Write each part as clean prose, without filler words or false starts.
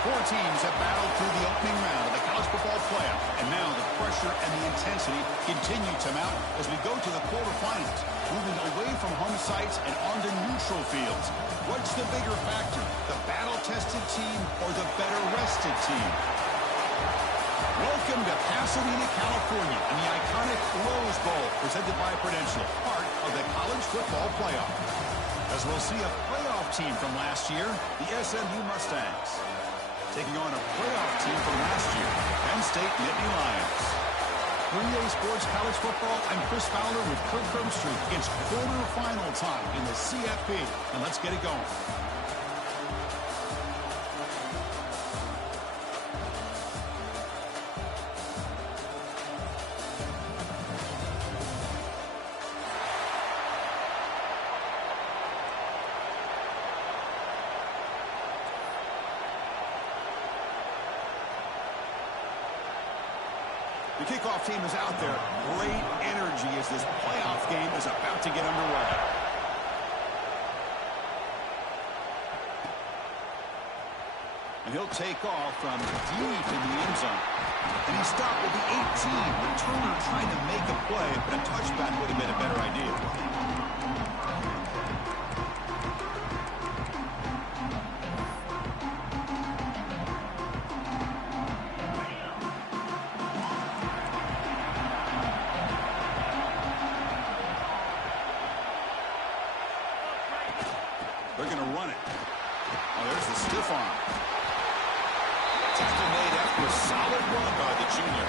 Four teams have battled through the opening round of the college football playoff, and now the pressure and the intensity continue to mount as we go to the quarterfinals, moving away from home sites and onto neutral fields. What's the bigger factor, the battle-tested team or the better-rested team? Welcome to Pasadena, California, and the iconic Rose Bowl, presented by Prudential, part of the college football playoff. As we'll see a playoff team from last year, the SMU Mustangs, taking on a playoff team from last year, Penn State Nittany Lions. 3A Sports College Football, I'm Chris Fowler with Kirk Herbstreit. It's quarterfinal time in the CFP, and let's get it going. The kickoff team is out there. Great energy as this playoff game is about to get underway. And he'll take off from deep in the end zone. And he stopped with the 18. Returner trying to make a play, but a touchback would have been a better idea. They're going to run it. Oh, there's the stiff arm. Tackle made after a solid run by the junior.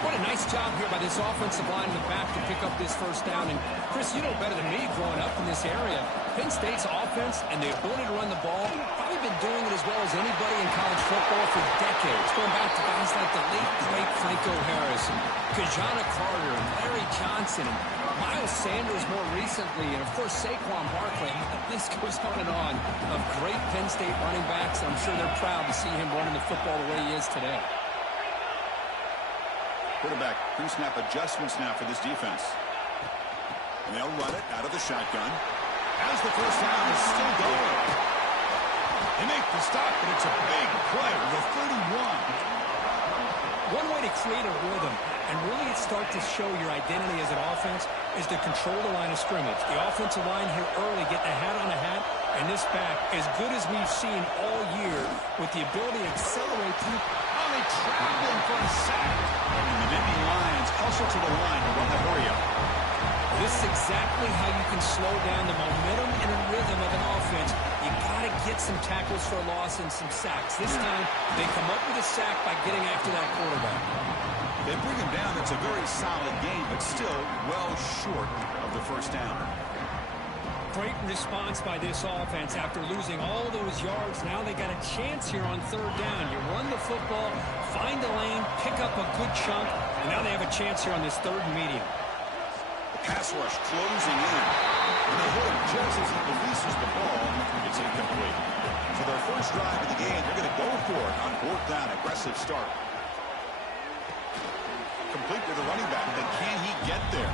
What a nice job here by this offensive line in the back to pick up this first down. And, Chris, you know better than me growing up in this area. Penn State's offense and the ability to run the ball, probably been doing it as well as anybody in college football for decades. Going back to guys like the late, great Franco Harris, and Kajana Carter, and Larry Johnson, and Miles Sanders more recently, and, of course, Saquon Barkley. The list goes on and on of great Penn State running backs. I'm sure they're proud to see him running the football the way he is today. Quarterback pre-snap adjustments now for this defense. And they'll run it out of the shotgun. As the first down is still going. They make the stop, but it's a big play with a 31. One way to create a rhythm and really start to show your identity as an offense is to control the line of scrimmage. The offensive line here early getting a hat on a hat, and this back, as good as we've seen all year, with the ability to accelerate through. Oh, they trap him for a sack. And the Nittany Lions hustle to the line to run the hurry up. This is exactly how you can slow down the momentum and a rhythm of an offense. You got to get some tackles for a loss and some sacks. This time, they come up with a sack by getting after that quarterback. They bring him down. It's a very solid game, but still well short of the first down. Great response by this offense after losing all those yards. Now they got a chance here on third down. You run the football, find a lane, pick up a good chunk, and now they have a chance here on this third and medium. Pass rush closing in. And they hit him just as he releases the ball. It's incomplete. So their first drive of the game, they're going to go for it on fourth down. Aggressive start. Complete to the running back. But can he get there?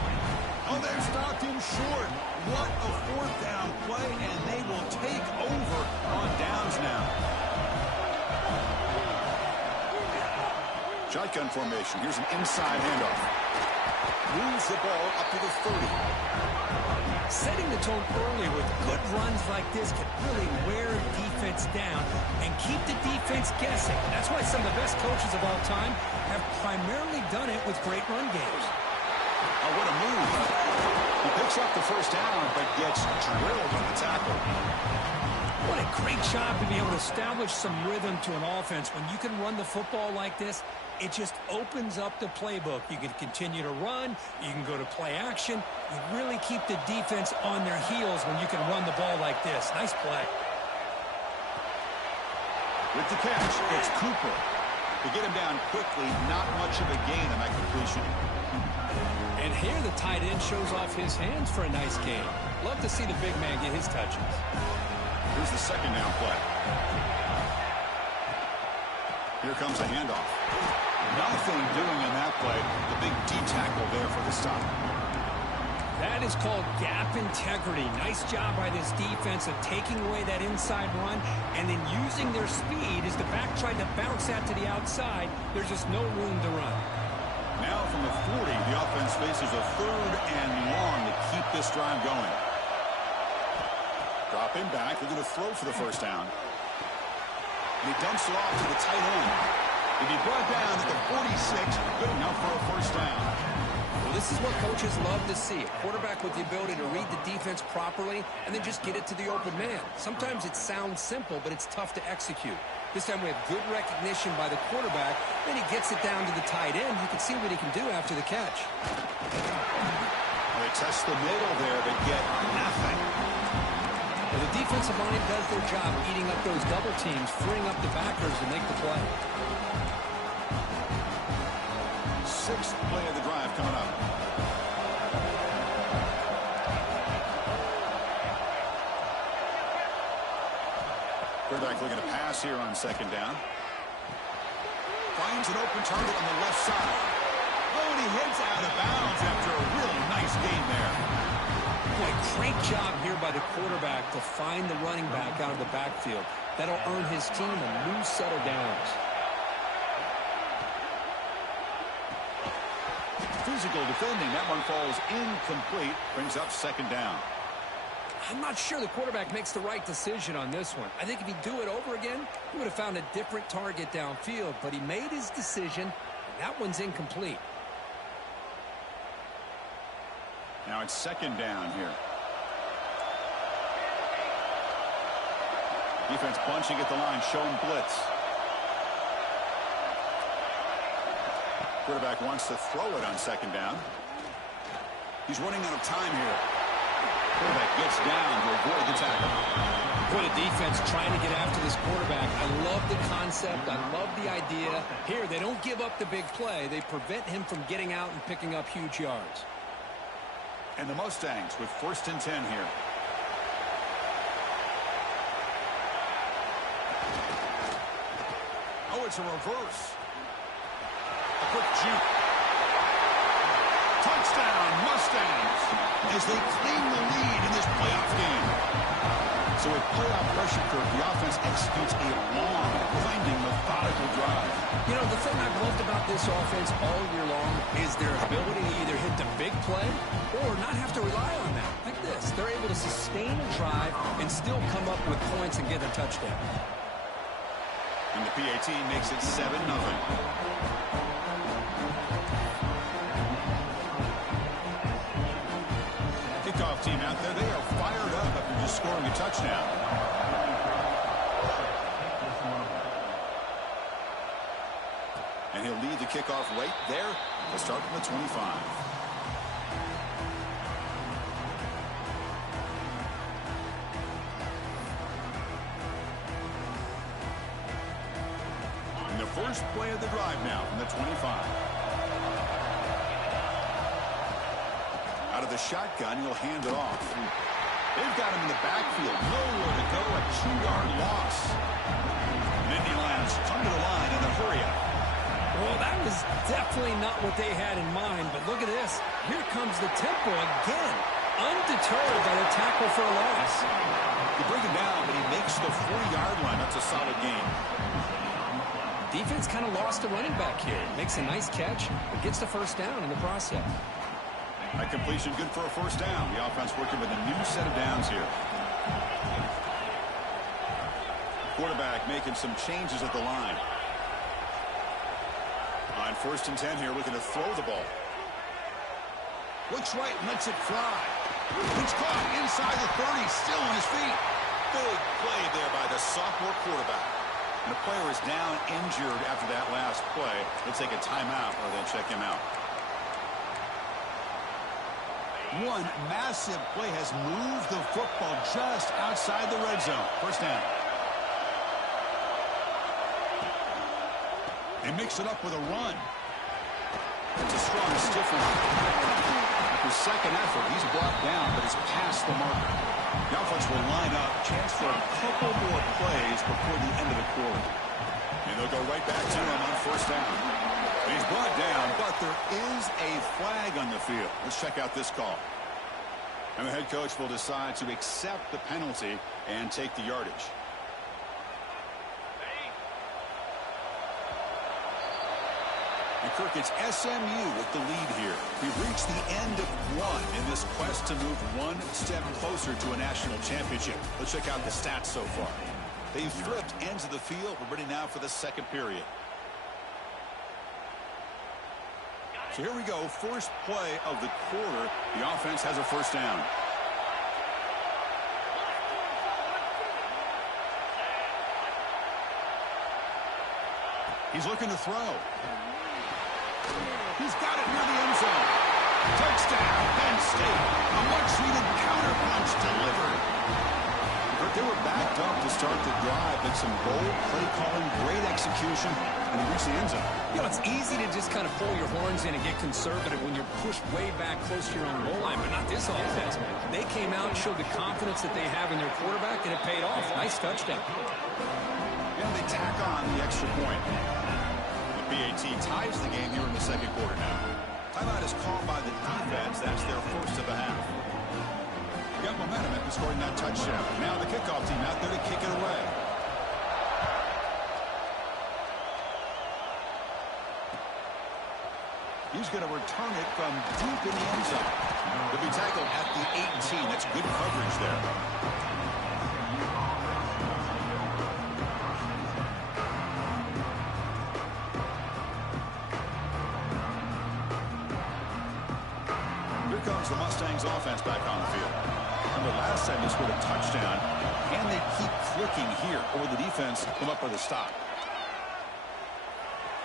Oh, they've stopped him short. What a fourth down play, and they will take over on downs now. Shotgun formation. Here's an inside handoff. Moves the ball up to the 30. Setting the tone early with good runs like this can really wear defense down and keep the defense guessing. That's why some of the best coaches of all time have primarily done it with great run games. Oh, what a move. He picks up the first down, but gets drilled on the tackle. What a great job to be able to establish some rhythm to an offense. When you can run the football like this, it just opens up the playbook. You can continue to run. You can go to play action. You really keep the defense on their heels when you can run the ball like this. Nice play. With the catch, it's Cooper. To get him down quickly, not much of a gain on that completion. And here the tight end shows off his hands for a nice game. Love to see the big man get his touches. Here's the second down play. Here comes a handoff. Nothing doing in that play. The big D tackle there for the stop. That is called gap integrity. Nice job by this defense of taking away that inside run and then using their speed as the back tried to bounce that to the outside. There's just no room to run. Now from the 40, the offense faces a 3rd and long to keep this drive going. Dropping back, they're going to throw for the first down. And he dumps it off to the tight end. He'll be brought down at the 46, good enough for a first down. Well, this is what coaches love to see. A quarterback with the ability to read the defense properly and then just get it to the open man. Sometimes it sounds simple, but it's tough to execute. This time we have good recognition by the quarterback. Then he gets it down to the tight end. You can see what he can do after the catch. They test the middle there, but get nothing. Well, the defensive line does their job eating up those double teams, freeing up the backers to make the play. 6th play of the drive coming up. Quarterback looking to pass here on 2nd down. Finds an open target on the left side. Oh, and he heads out of bounds after a really nice game there. Boy, great job here by the quarterback to find the running back out of the backfield. That'll earn his team a new set of downs. Physical defending. That one falls incomplete. Brings up 2nd down. I'm not sure the quarterback makes the right decision on this one. I think if he'd do it over again, he would have found a different target downfield. But he made his decision. That one's incomplete. Now it's 2nd down here. Defense bunching at the line, showing blitz. Quarterback wants to throw it on 2nd down. He's running out of time here. Quarterback gets down to avoid the tackle. What a defense trying to get after this quarterback. I love the concept. I love the idea. Here, they don't give up the big play. They prevent him from getting out and picking up huge yards. And the Mustangs with 1st and 10 here. Oh, it's a reverse. A quick juke. Touchdown, Mustangs, as they claim the lead in this playoff game. So with playoff pressure curve, the offense executes a long, winding, methodical drive. You know, the thing I've loved about this offense all year long is their ability to either hit the big play or not have to rely on that. Like this, they're able to sustain a drive and still come up with points and get a touchdown. And the PAT makes it 7-0. Kickoff team out there, they are fired up after just scoring a touchdown. And he'll lead the kickoff right there. We'll start from the 25. And the first play of the drive now from the 25. Out of the shotgun, he'll hand it off. They've got him in the backfield. Nowhere to go. A 2-yard loss. And Indy Lions come to the line in the hurry-up. Well, that was definitely not what they had in mind. But look at this. Here comes the tempo again. Undeterred by the tackle for a loss. You bring him down, but he makes the 40-yard line. That's a solid game. Defense kind of lost the running back here. Makes a nice catch, but gets the first down in the process. That completion good for a first down. The offense working with a new set of downs here. Quarterback making some changes at the line. On 1st and 10 here, looking to throw the ball. Looks right, lets it fly. It's caught inside the 30, still on his feet. Big play there by the sophomore quarterback. And the player is down injured after that last play. They'll take a timeout or they'll check him out. One massive play has moved the football just outside the red zone. First down. They mix it up with a run. It's a strong stiff one. After second effort, he's brought down, but he's past the marker. The offense will line up. Chance for a couple more plays before the end of the quarter. And they'll go right back to him on first down. He's brought down, but there is a flag on the field. Let's check out this call. And the head coach will decide to accept the penalty and take the yardage. And Kirk, it's SMU with the lead here. We've reached the end of one in this quest to move one step closer to a national championship. Let's check out the stats so far. They've flipped ends of the field. We're ready now for the second period. So here we go. First play of the quarter. The offense has a first down. He's looking to throw. He's got it near the end zone. Touchdown, Penn State. A much-needed counterpunch delivered. They were backed up to start the drive, but some bold play calling, great execution, and they reached the end zone. You know, it's easy to just kind of pull your horns in and get conservative when you're pushed way back close to your own goal line, but not this offense. They came out and showed the confidence that they have in their quarterback, and it paid off. Nice touchdown. And they tack on the extra point. BAT ties the game here in the second quarter now. Timeout is called by the defense. That's their first of the half. They got momentum after scoring that touchdown. Now the kickoff team out there to kick it away. He's going to return it from deep in the end zone. He'll be tackled at the 18. That's good coverage there. The Mustangs offense back on the field. Remember last time they scored a touchdown, and they keep clicking here, or the defense come up with a stop.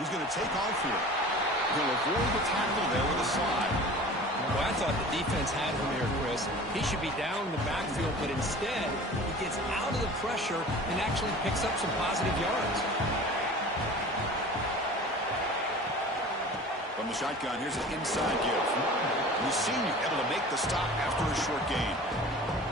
He's going to take off here. He'll avoid the tackle there with a slide. Well, I thought the defense had him here, Chris. He should be down in the backfield, but instead he gets out of the pressure and actually picks up some positive yards. From the shotgun, here's an inside give. The senior able to make the stop after a short gain.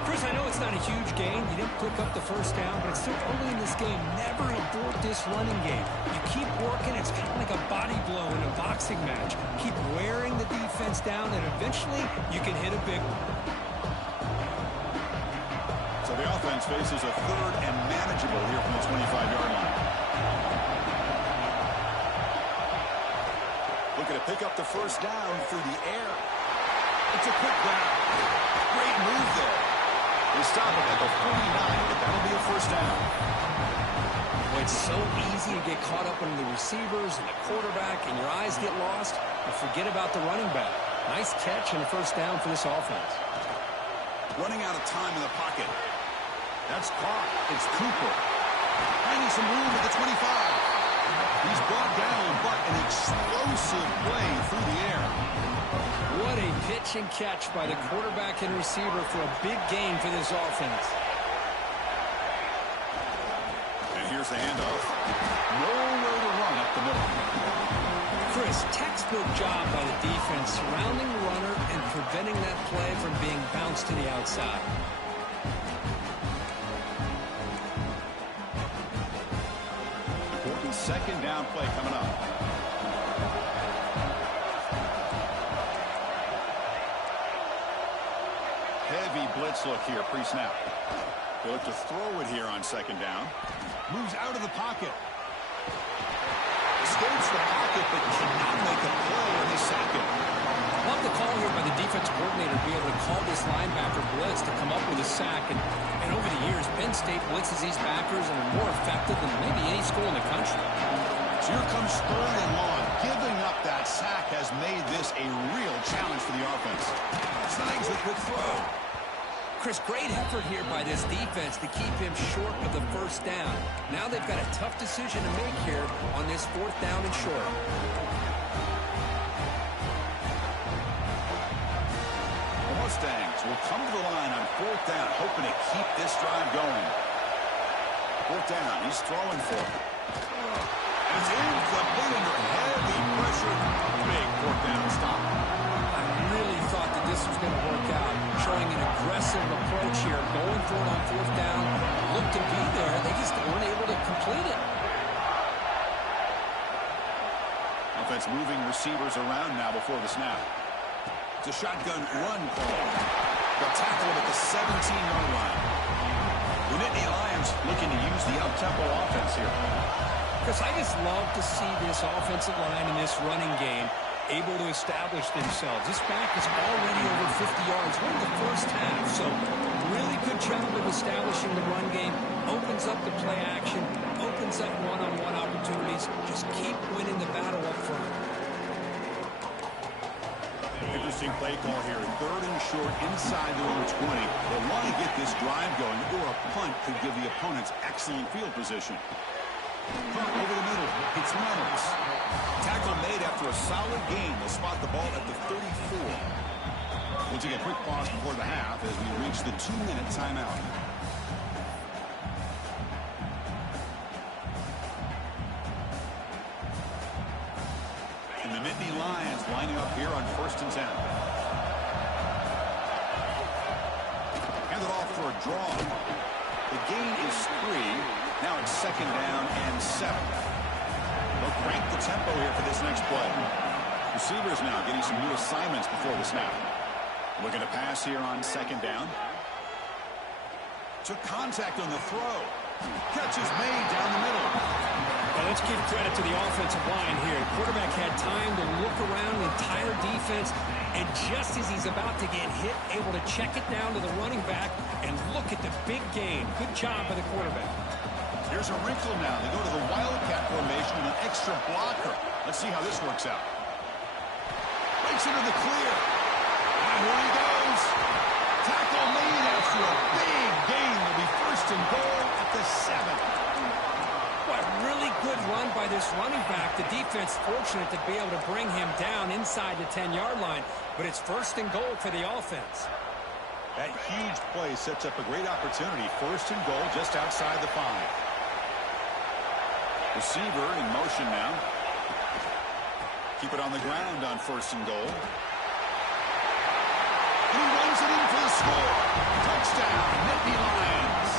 Chris, I know it's not a huge gain. You didn't pick up the first down, but it's still early in this game. Never abort this running game. You keep working. It's kind of like a body blow in a boxing match. Keep wearing the defense down, and eventually you can hit a big one. So the offense faces a third and manageable here from the 25-yard line. Looking to pick up the first down through the air. It's a quick grab. Great move there. They stop it at the 49, but that'll be a first down. Well, it's so easy to get caught up in the receivers and the quarterback, and your eyes get lost. You forget about the running back. Nice catch and a first down for this offense. Running out of time in the pocket. That's caught. It's Cooper. Finding some room at the 25. He's brought down, but an explosive play through the air. What a pitch and catch by the quarterback and receiver for a big gain for this offense. And here's the handoff. Nowhere to run up the middle. Chris, textbook job by the defense surrounding the runner and preventing that play from being bounced to the outside. Important second down play coming up. Heavy blitz look here pre-snap. They look to throw it here on second down. Moves out of the pocket. Escapes the pocket, but cannot make a play, and they sack it. Love the call here by the defense coordinator to be able to call this linebacker blitz to come up with a sack. And over the years, Penn State blitzes these backers and are more effective than maybe any school in the country. So here comes third and long. Giving up that sack has made this a real challenge for the offense. Snags a quick throw. Chris, great effort here by this defense to keep him short of the first down. Now they've got a tough decision to make here on this fourth down and short. The Mustangs will come to the line on fourth down, hoping to keep this drive going. Fourth down, he's throwing for it. And it's incomplete under heavy pressure. Big fourth down stop. I really thought that this was going to work out, showing an aggressive approach here, going for it on fourth down. Looked to be there. They just weren't able to complete it. Offense moving receivers around now before the snap. It's a shotgun run call. They'll tackle him at the 17-yard line. The Nittany Lions looking to use the up-tempo offense here. Chris, I just love to see this offensive line in this running game able to establish themselves. This back is already over 50 yards. We're in the first half, so really good job of establishing the run game. Opens up the play action, opens up one-on-one opportunities. Just keep winning the battle up front. Interesting play call here. 3rd and short inside their own 20. They want to get this drive going, or a punt could give the opponents excellent field position. Punt over the middle. It's Reynolds. Tackle made after a solid gain. They'll spot the ball at the 34. We'll take a quick pause before the half as we reach the 2-minute timeout. And the Nittany Lions lining up here on 1st and 10. Hand it off for a draw. The gain is 3. Now it's 2nd down and 7. They'll crank the tempo here for this next play. Receivers now getting some new assignments before the snap. Looking to pass here on 2nd down. Took contact on the throw. Catch is made down the middle. Well, let's give credit to the offensive line here. Quarterback had time to look around the entire defense, and just as he's about to get hit, able to check it down to the running back and look at the big gain. Good job by the quarterback. Here's a wrinkle now. They go to the Wildcat formation and an extra blocker. Let's see how this works out. Breaks into the clear. And here he goes. Tackle made after a big gain. Will be 1st and goal at the 7. What a really good run by this running back. The defense fortunate to be able to bring him down inside the 10-yard line. But it's 1st and goal for the offense. That huge play sets up a great opportunity. 1st and goal just outside the 5. Receiver in motion now. Keep it on the ground on 1st and goal. And he runs it in for the score. Touchdown, Nittany Lions.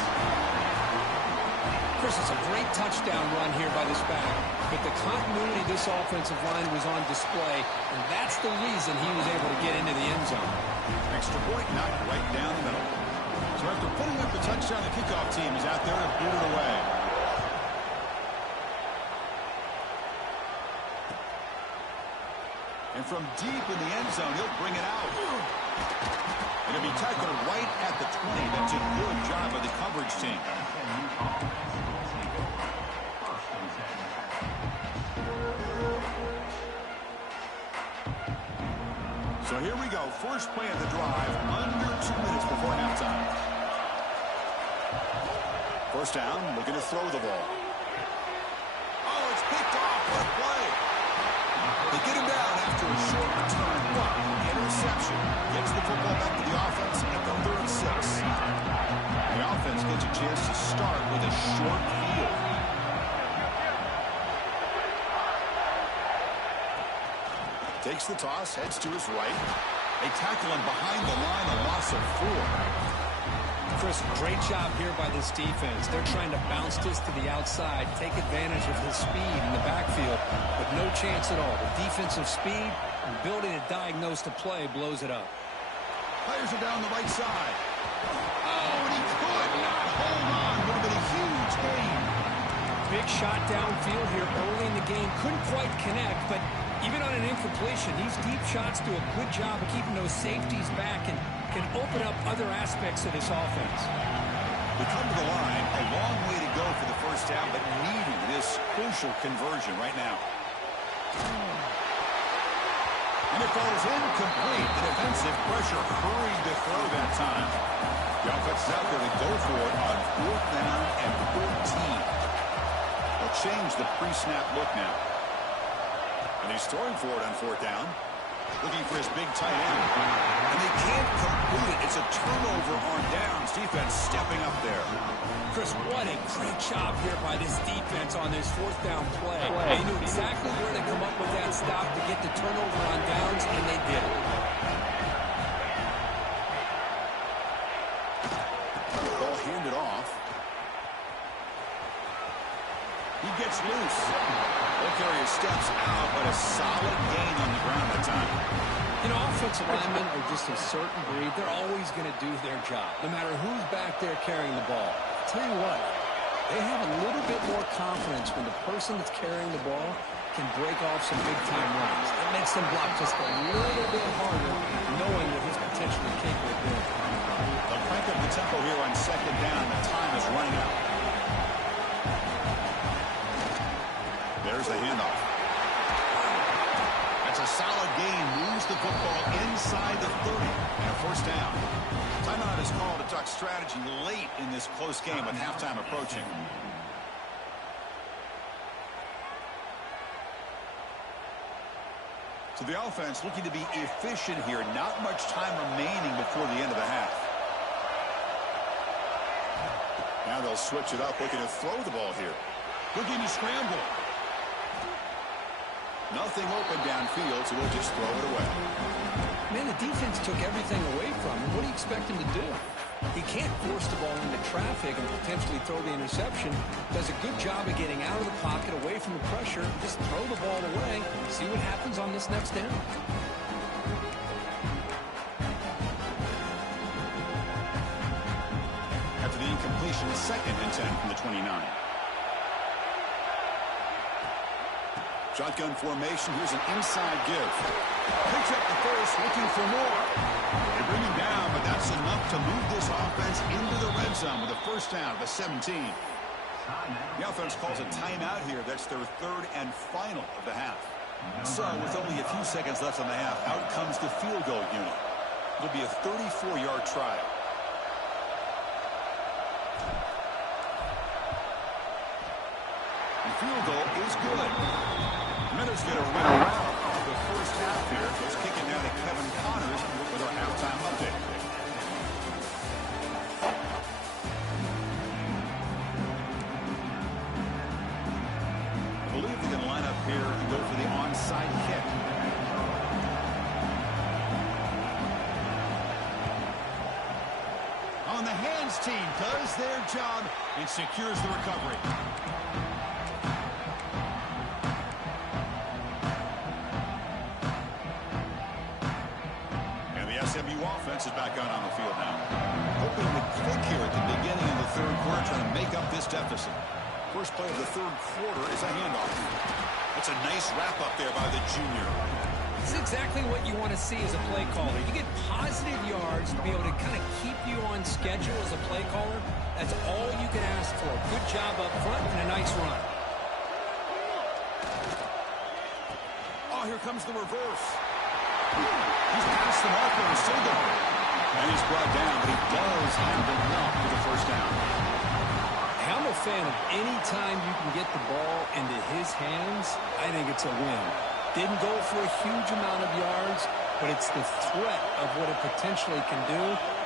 Chris, it's a great touchdown run here by this back. But the continuity of this offensive line was on display, and that's the reason he was able to get into the end zone. Extra point knocked right down the middle. So after putting up the touchdown, the kickoff team is out there to boot it away. And from deep in the end zone, he'll bring it out. And it'll be tackled right at the 20. That's a good job by the coverage team. So here we go. First play of the drive, under 2 minutes before halftime. 1st down, looking to throw the ball. Oh, it's picked off. What a play. They get him down after a short return. Interception. Gets the football back to the offense at the 36. The offense gets a chance to start with a short field. Takes the toss, heads to his right. They tackle him behind the line, a loss of 4. Chris, great job here by this defense. They're trying to bounce this to the outside, take advantage of his speed in the backfield, but no chance at all. The defensive speed and ability to diagnose the play blows it up. Players are down the right side. Oh, and he could not hold on. Would have been a huge gain. Big shot downfield here early in the game. Couldn't quite connect, but even on an incompletion, these deep shots do a good job of keeping those safeties back and can open up other aspects of this offense. We come to the line, a long way to go for the 1st down, but needing this crucial conversion right now. And it falls incomplete. The defensive pressure hurried to throw that time. The offense is out there to go for it on 4th down and 14. They'll change the pre-snap look now. And he's throwing for it on 4th down. Looking for his big tight end. And they can't complete it. It's a turnover on downs. Defense stepping up there. Chris, what a great job here by this defense on this 4th down play. They knew exactly where to come up with that stop to get the turnover on downs, and they did it. Ball handed off. He gets loose. He'll carry his steps out, but a solid gain on the ground that time. You know, offensive linemen are just a certain breed. They're always going to do their job, no matter who's back there carrying the ball. I'll tell you what, they have a little bit more confidence when the person that's carrying the ball can break off some big-time runs. It makes them block just a little bit harder, knowing what he's potentially capable of doing. They'll crank up the tempo here on second down. The time is running out. There's the handoff. That's a solid gain. Moves the football inside the 30 and a first down. Timeout is called to talk strategy late in this close game with halftime approaching. So the offense looking to be efficient here. Not much time remaining before the end of the half. Now they'll switch it up, looking to throw the ball here. Looking to scramble. Nothing open downfield, so we'll just throw it away. Man, the defense took everything away from him. What do you expect him to do? He can't force the ball into traffic and potentially throw the interception. Does a good job of getting out of the pocket, away from the pressure. Just throw the ball away. See what happens on this next down. After the incompletion, 2nd and 10 from the 29. Shotgun formation. Here's an inside give. Picks up the first, looking for more. They bring him down, but that's enough to move this offense into the red zone with a first down of the 17. The offense calls a timeout here. That's their 3rd and final of the half. So with only a few seconds left on the half, out comes the field goal unit. It'll be a 34-yard try. The field goal is good. Minutes going to run around the first half here. Let's kick it down to Kevin Connors with our halftime update. I believe they're going to line up here and go for the onside kick. On the hands team does their job and secures the recovery. SMU offense is back out on the field now. Hoping to click here at the beginning of the 3rd quarter, trying to make up this deficit. First play of the 3rd quarter is a handoff. That's a nice wrap-up there by the junior. This is exactly what you want to see as a play caller. You get positive yards to be able to kind of keep you on schedule as a play caller. That's all you can ask for. Good job up front and a nice run. Oh, here comes the reverse. He's past the marker and still going. And he's brought down, but he does have enough for the first down. I'm a fan of any time you can get the ball into his hands, I think it's a win. Didn't go for a huge amount of yards, but it's the threat of what it potentially can do,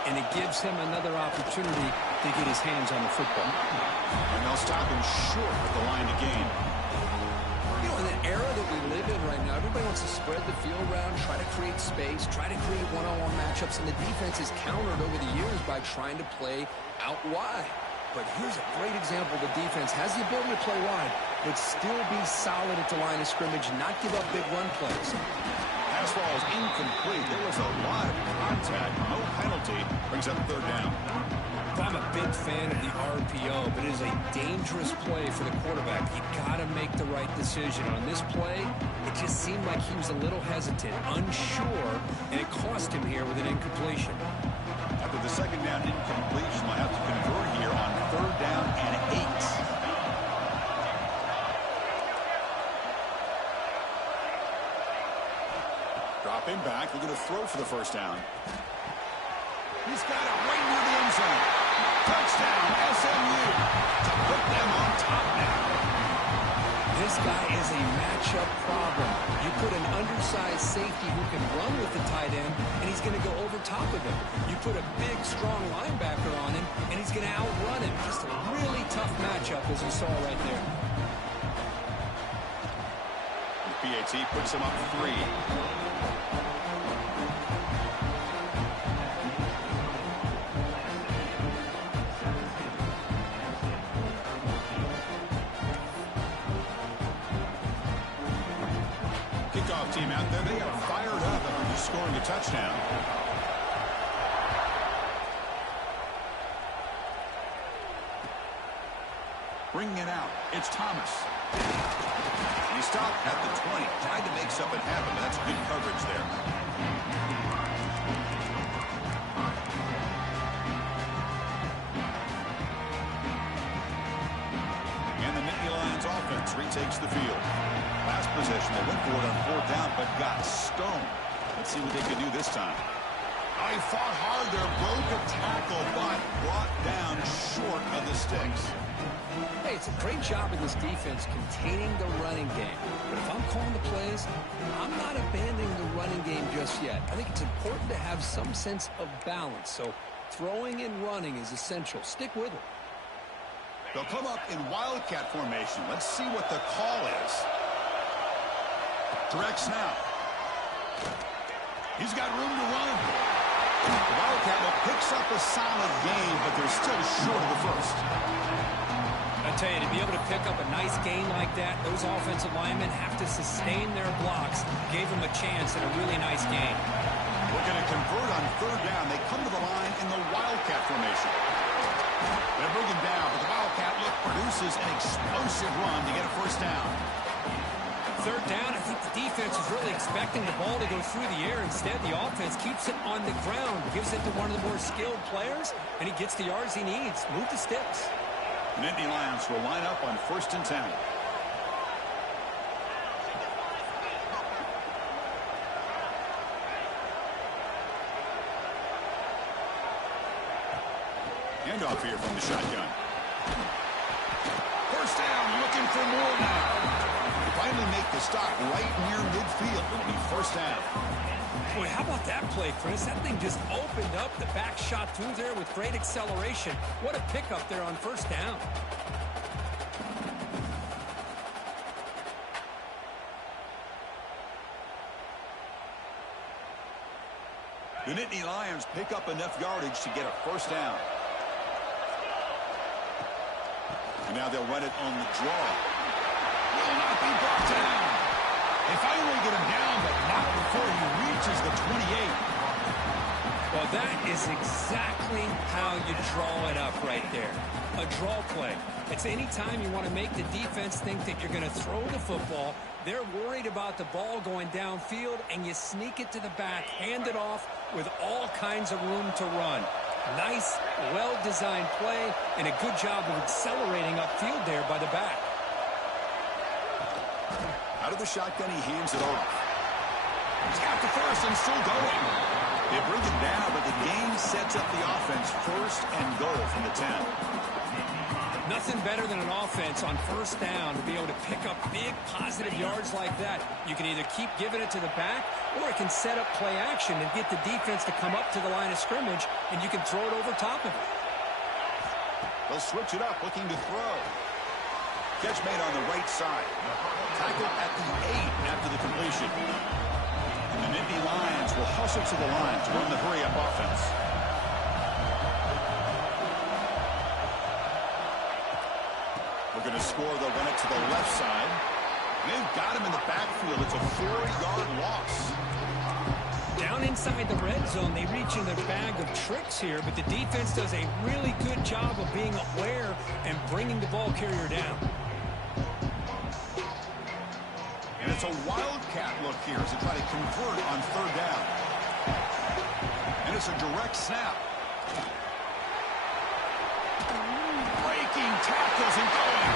and it gives him another opportunity to get his hands on the football. And they'll stop him short of the line to gain. You know, in the era that we live in right now, everybody wants to spread the field around, try to create space, try to create one-on-one matchups, and the defense is countered over the years by trying to play out wide. But here's a great example. The defense has the ability to play wide, but still be solid at the line of scrimmage, not give up big run plays. Pass ball is incomplete. There was a lot of contact. No penalty. Brings up 3rd down. I'm a big fan of the RPO, but it is a dangerous play for the quarterback. You got to make the right decision. On this play, it just seemed like he was a little hesitant, unsure, and it cost him here with an incompletion. After the 2nd down incompletion, they'll have to convert here on 3rd down and 8. Dropping back, looking to throw for the first down. He's got it right near the end zone. Touchdown, SMU, to put them on top now. This guy is a matchup problem. You put an undersized safety who can run with the tight end, and he's going to go over top of him. You put a big, strong linebacker on him, and he's going to outrun him. Just a really tough matchup, as you saw right there. The PAT puts him up 3. Team out there, they are fired up after who's scoring a touchdown. Bringing it out, it's Thomas. He stopped at the 20, tried to make something happen, but that's good coverage there. And the Nittany Lions offense retakes the field. Last possession, they went for it on 4th down, but got stoned. Let's see what they can do this time. Oh, he fought hard there, broke a tackle, but brought down short of the sticks. Hey, it's a great job of this defense containing the running game. But if I'm calling the plays, I'm not abandoning the running game just yet. I think it's important to have some sense of balance. So throwing and running is essential. Stick with it. They'll come up in wildcat formation. Let's see what the call is. Direct snap. He's got room to run. The wildcat picks up a solid gain, but they're still short of the first. I tell you, to be able to pick up a nice gain like that, those offensive linemen have to sustain their blocks. Gave them a chance at a really nice gain. Looking to convert on 3rd down. They come to the line in the wildcat formation. They're bringing down, but the wildcat produces an explosive run to get a 1st down. 3rd down, I think the defense is really expecting the ball to go through the air. Instead, the offense keeps it on the ground, gives it to one of the more skilled players, and he gets the yards he needs. Move the sticks. The Nittany Lions will line up on 1st and 10. Handoff here from the shotgun. 1st down, looking for more now. Finally make the stop right near midfield. It'll be 1st down. Boy, how about that play, Chris? That thing just opened up. The back shot through there with great acceleration. What a pickup there on 1st down. The Nittany Lions pick up enough yardage to get a 1st down. And now they'll run it on the draw. Will not be brought down. They finally get him down, but not before he reaches the 28. Well, that is exactly how you draw it up right there. A draw play. It's any time you want to make the defense think that you're going to throw the football. They're worried about the ball going downfield, and you sneak it to the back, hand it off with all kinds of room to run. Nice, well-designed play, and a good job of accelerating upfield there by the back. Out of the shotgun, he hands it off. He's got the 1st and still going. They bring it down, but the game sets up the offense 1st and goal from the 10. Nothing better than an offense on 1st down to be able to pick up big positive yards like that. You can either keep giving it to the back, or it can set up play action and get the defense to come up to the line of scrimmage, and you can throw it over top of it. They'll switch it up, looking to throw. Catch made on the right side. Tackled at the 8 after the completion. And the Nittany Lions will hustle to the line to run the hurry-up offense. We're going to score. They'll run it to the left side. They've got him in the backfield. It's a 4-yard loss. Down inside the red zone, they reach in their bag of tricks here, but the defense does a really good job of being aware and bringing the ball carrier down. And it's a wildcat look here as they try to convert on 3rd down. And it's a direct snap. Breaking tackles and going.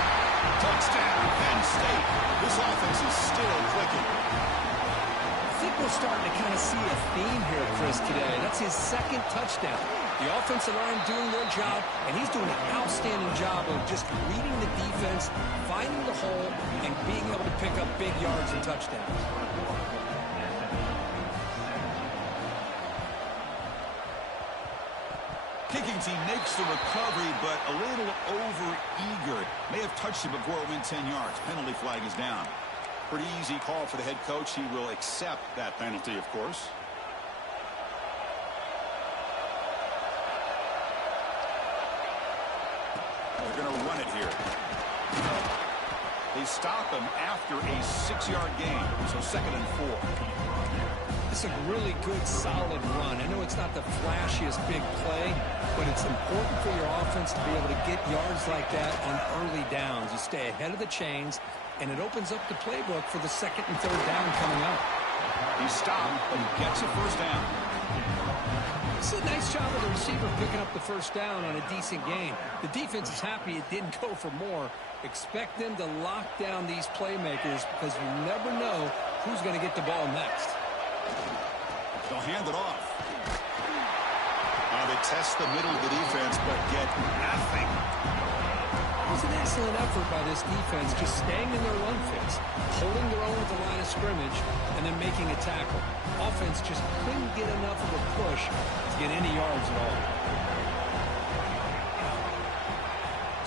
Touchdown, Penn State. This offense is still clicking. I think we're starting to kind of see a theme here, Chris, today. That's his 2nd touchdown. The offensive line doing their job, and he's doing an outstanding job of just reading the defense, finding the hole, and being able to pick up big yards and touchdowns. Kicking team makes the recovery, but a little over-eager. May have touched it before it went 10 yards. Penalty flag is down. Pretty easy call for the head coach. He will accept that penalty, of course. They're going to run it here. They stop him after a 6-yard gain, so 2nd and 4. It's a really good, solid run. I know it's not the flashiest big play, but it's important for your offense to be able to get yards like that on early downs. You stay ahead of the chains, and it opens up the playbook for the second and third down coming up. He stopped, but he gets a first down. This is a nice job of the receiver picking up the first down on a decent game. The defense is happy it didn't go for more. Expect them to lock down these playmakers because you never know who's going to get the ball next. They'll hand it off. They test the middle of the defense, but get nothing. It was an excellent effort by this defense, just staying in their run fits, holding their own at the line of scrimmage, and then making a tackle. Offense just couldn't get enough of a push to get any yards at all.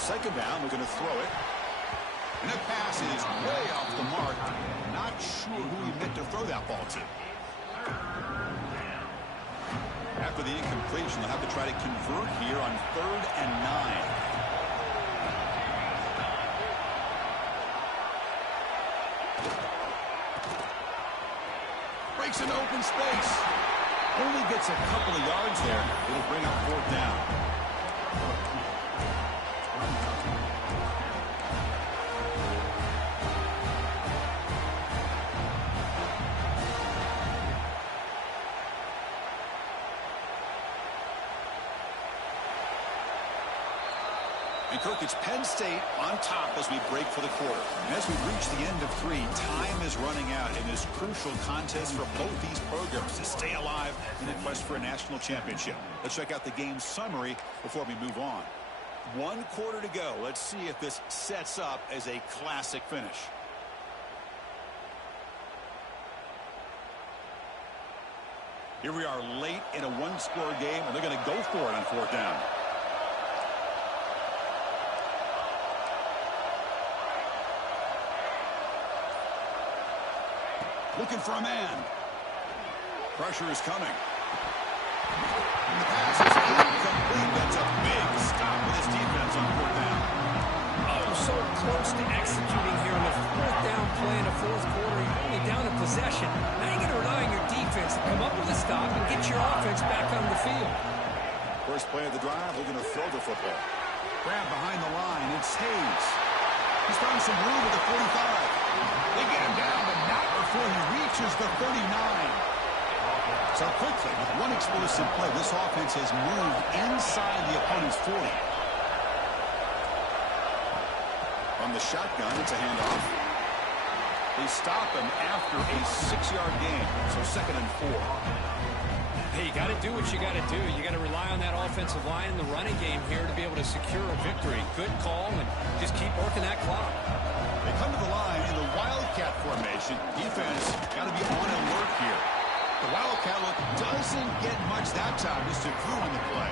Second down, we're going to throw it. And the pass is way off the mark. Not sure who he meant to throw that ball to. After the incompletion, they'll have to try to convert here on 3rd and 9. Breaks an open space. Only gets a couple of yards there. It'll bring up 4th down. And Kirk, it's Penn State on top as we break for the quarter. And as we reach the end of 3, time is running out in this crucial contest for both these programs to stay alive in the quest for a national championship. Let's check out the game summary before we move on. 1 quarter to go. Let's see if this sets up as a classic finish. Here we are late in a 1-score game, and they're going to go for it on 4th down. Looking for a man. Pressure is coming. And the pass is incomplete. That's a big stop with his defense on 4th down. Oh, so close to executing here on the 4th down play in the 4th quarter. You're only down a possession. Now you got to rely on your defense to come up with a stop and get your offense back on the field. First play of the drive, we're going to throw the football. Grab behind the line. It's Hayes. He's found some room at the 45. They get him down, but not before he reaches the 39. So quickly, with one explosive play, this offense has moved inside the opponent's 40. On the shotgun, it's a handoff. They stop him after a 6-yard gain, so 2nd and 4. Hey, you got to do what you got to do. You got to rely on that offensive line in the running game here to be able to secure a victory. Good call, and just keep working that clock. They come to the line in the Wildcat formation. Defense got to be on alert here. The Wildcat look doesn't get much that time. Just a crew in the play.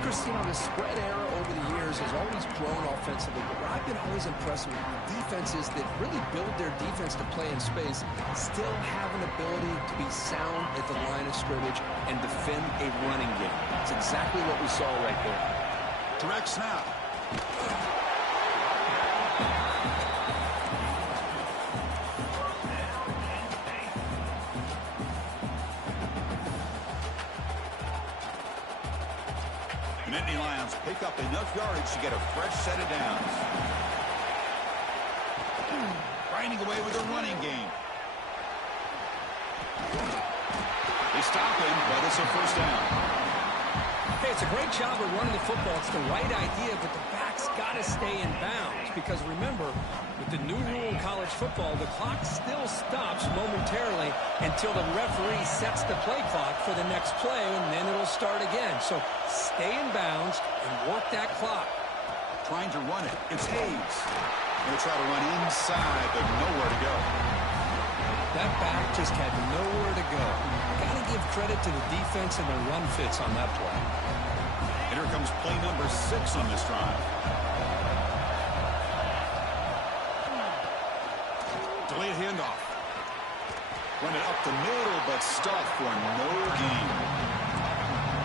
Chris, you know, the spread era over the years has always grown offensively, but what I've been always impressed with defenses that really build their defense to play in space still have an ability to be sound at the line of scrimmage and defend a running game. It's exactly what we saw right there. Direct snap. Nittany Lions pick up enough yardage to get a fresh set of downs. Grinding away with a running game. They stop him, but it's a first down. Hey, it's a great job of running the football. It's the right idea, but the back's got to stay in bounds. Because remember, with the new rule in college football, the clock still stops momentarily until the referee sets the play clock for the next play, and then it'll start again. So stay in bounds and work that clock. Trying to run it. It's Hayes. Going to try to run inside, but nowhere to go. That back just had nowhere to go. Got to give credit to the defense and the run fits on that play. And here comes play number 6 on this drive. Delayed handoff. Run it up the middle, but stuffed for no gain.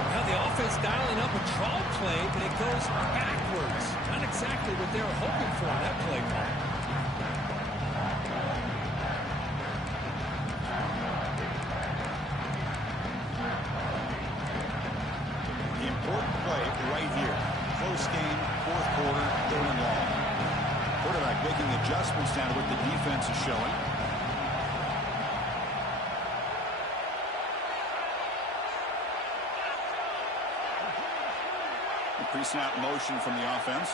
Now the offense dialing up a draw play, but it goes backwards. Not exactly what they were hoping for on that play call. quarter, third and long. Quarterback making adjustments down to what the defense is showing. A pre-snap motion from the offense.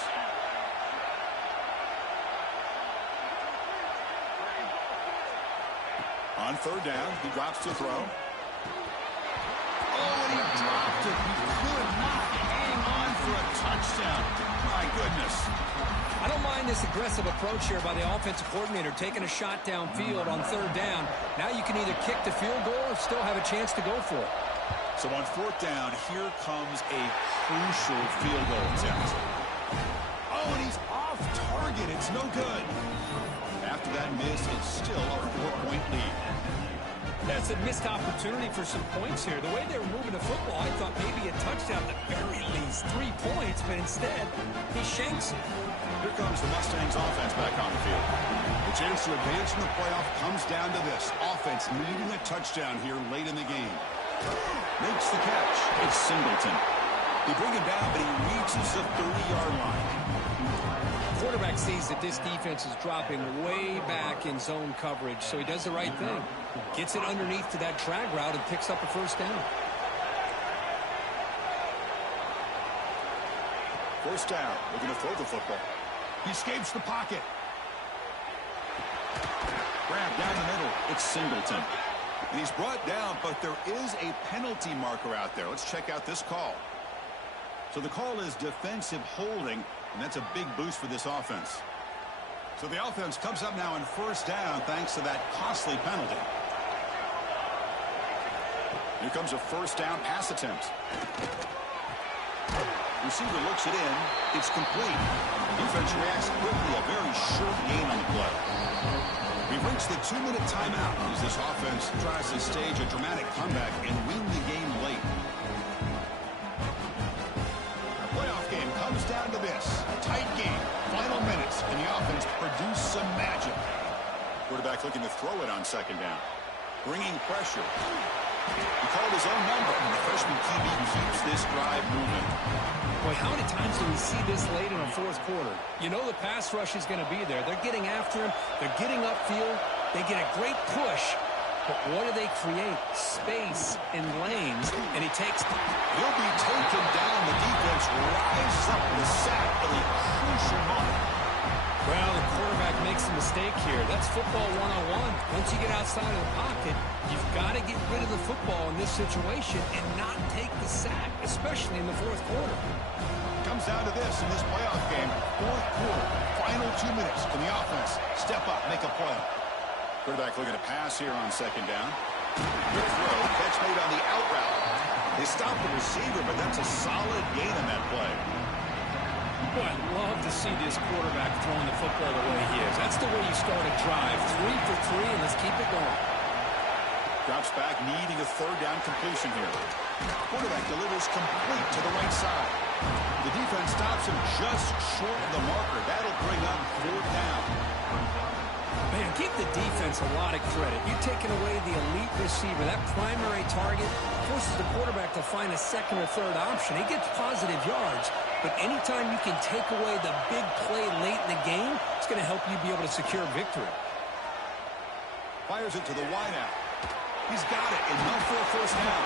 On third down, he drops to throw. Oh, and he dropped it. He could not hang on for a touchdown. My goodness. I don't mind this aggressive approach here by the offensive coordinator, taking a shot downfield on third down. Now you can either kick the field goal or still have a chance to go for it. So on fourth down, here comes a crucial field goal attempt. Oh, and he's off target. It's no good. After that miss, it's still a 4-point lead. That's a missed opportunity for some points here. The way they were moving the football, I thought maybe a touchdown at the very least, 3 points, but instead, he shanks it. Here comes the Mustangs offense back on the field. The chance to advance in the playoff comes down to this. Offense needing a touchdown here late in the game. Makes the catch. It's Singleton. They bring him down, but he reaches the 30-yard line. Quarterback sees that this defense is dropping way back in zone coverage, so he does the right thing. Gets it underneath to that drag route and picks up a first down. First down. Looking to throw the football. He escapes the pocket. Grab down the middle. It's Singleton. And he's brought down, but there is a penalty marker out there. Let's check out this call. So the call is defensive holding, and that's a big boost for this offense. So the offense comes up now on first down thanks to that costly penalty. Here comes a first down pass attempt. Receiver looks it in. It's complete. Defense reacts quickly. A very short gain on the play. We've reached the 2-minute timeout as this offense tries to stage a dramatic comeback and win the game late. Our playoff game comes down to this. A tight game. Final minutes, and the offense produce some magic. Quarterback looking to throw it on second down. Bringing pressure. He called his own number, and the freshman QB keeps this drive moving. Boy, how many times do we see this late in a fourth quarter? You know the pass rush is going to be there. They're getting after him. They're getting upfield. They get a great push. But what do they create? Space and lanes, and he takes them. He'll be taken down. The defense rises up with a sack at a crucial moment. Well, the quarterback makes a mistake here. That's football 101. Once you get outside of the pocket, you've got to get rid of the football in this situation and not take the sack, especially in the fourth quarter. Comes down to this in this playoff game. Fourth quarter, final 2 minutes. Can the offense step up, make a play? Quarterback looking to pass here on second down. Good throw, catch made on the out route. They stop the receiver, but that's a solid gain on that play. Boy, I'd love to see this quarterback throwing the football the way he is. That's the way you start a drive. 3 for 3, and let's keep it going. Drops back, needing a third down completion here. Quarterback delivers complete to the right side. The defense stops him just short of the marker. That'll bring up fourth down. Man, give the defense a lot of credit. You're taking away the elite receiver. That primary target forces the quarterback to find a second or third option. He gets positive yards, but anytime you can take away the big play late in the game, it's going to help you be able to secure victory. Fires it to the wideout. He's got it, enough for a first down.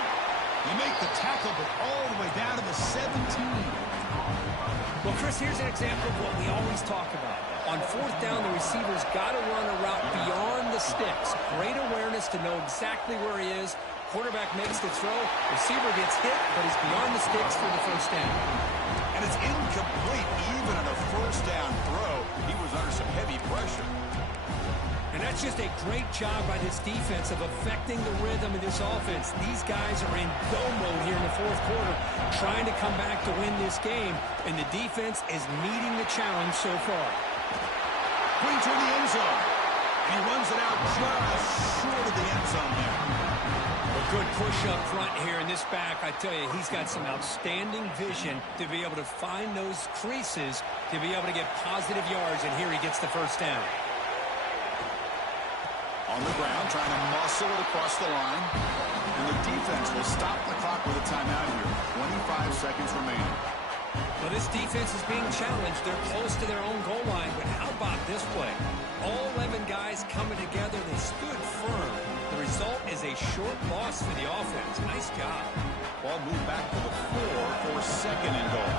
You make the tackle, but all the way down to the 17. Well, Chris, here's an example of what we always talk about. On fourth down, the receiver's got to run a route beyond the sticks. Great awareness to know exactly where he is. Quarterback makes the throw. Receiver gets hit, but he's beyond the sticks for the first down. And it's incomplete even on a first down throw. He was under some heavy pressure. And that's just a great job by this defense of affecting the rhythm of this offense. These guys are in go mode here in the fourth quarter, trying to come back to win this game, and the defense is meeting the challenge so far. Brings her in the end zone. And he runs it out just short of the end zone there. A good push up front here in this back. I tell you, he's got some outstanding vision to be able to find those creases, to be able to get positive yards, and here he gets the first down. On the ground, trying to muscle it across the line. And the defense will stop the clock with a timeout here. 25 seconds remaining. Well, this defense is being challenged. They're close to their own goal line, but how about this play? All 11 guys coming together. They stood firm. The result is a short loss for the offense. Nice job. Ball moved back to the 4 for second and goal.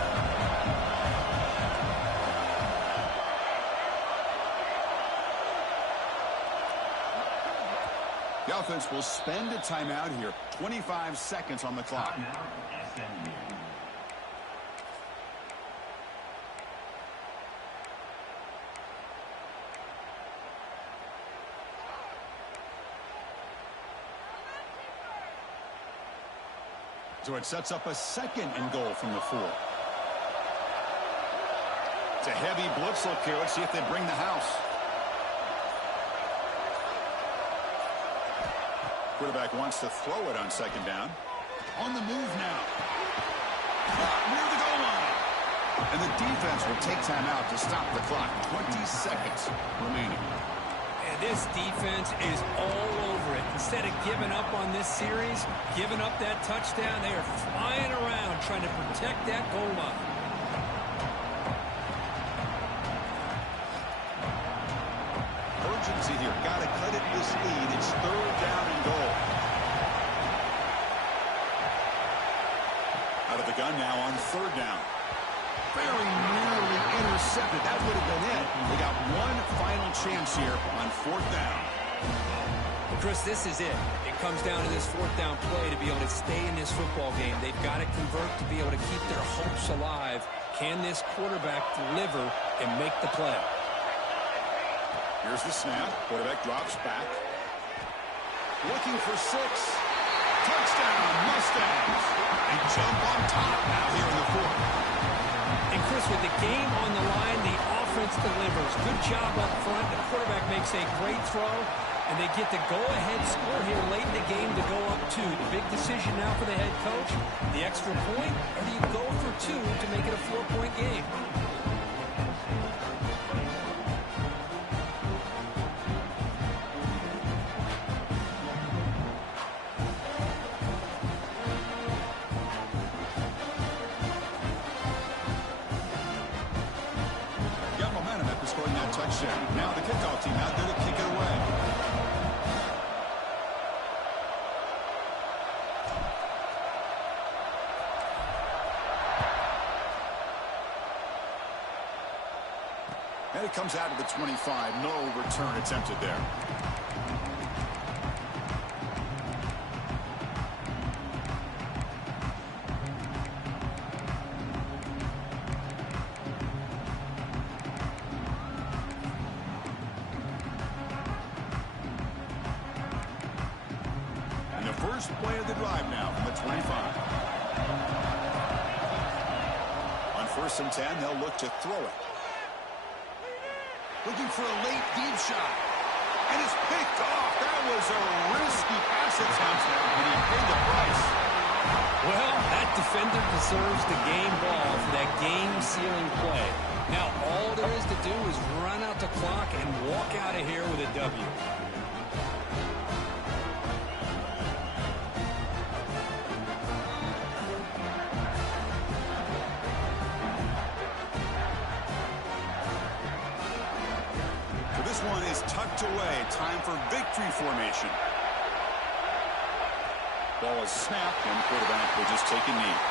The offense will spend a timeout here. 25 seconds on the clock. So it sets up a second and goal from the 4. It's a heavy blitz look here. Let's see if they bring the house. Quarterback wants to throw it on second down. On the move now. Near the goal line. And the defense will take time out to stop the clock. 20 seconds remaining. And this defense is all over it. Instead of giving up on this series, giving up that touchdown, they are flying around trying to protect that goal line. Urgency here. Got to cut it this lead. It's third down and goal. Out of the gun now on third down. Very nearly intercepted. That would have been it. They got one final chance here on fourth down. Well, Chris, this is it. It comes down to this fourth down play to be able to stay in this football game. They've got to convert to be able to keep their hopes alive. Can this quarterback deliver and make the play? Here's the snap. Quarterback drops back. Looking for 6. Touchdown, Mustangs. They jump on top now here in the fourth. And Chris, with the game on the line, the offense delivers. Good job up front. The quarterback makes a great throw, and they get the go-ahead score here late in the game to go up 2. The big decision now for the head coach, the extra point, or do you go for 2 to make it a 4-point game? Touchdown. Now the kickoff team out there to kick it away. And it comes out of the 25. No return attempted there. First play of the drive now from the 25. On 1st and 10, they'll look to throw it. Looking for a late deep shot. And it's picked off. That was a risky pass attempt, and he paid the price. Well, that defender deserves the game ball for that game-sealing play. Now, all there is to do is run out the clock and walk out of here with a W. This one is tucked away. Time for victory formation. Ball is snapped, and the quarterback will just take a knee.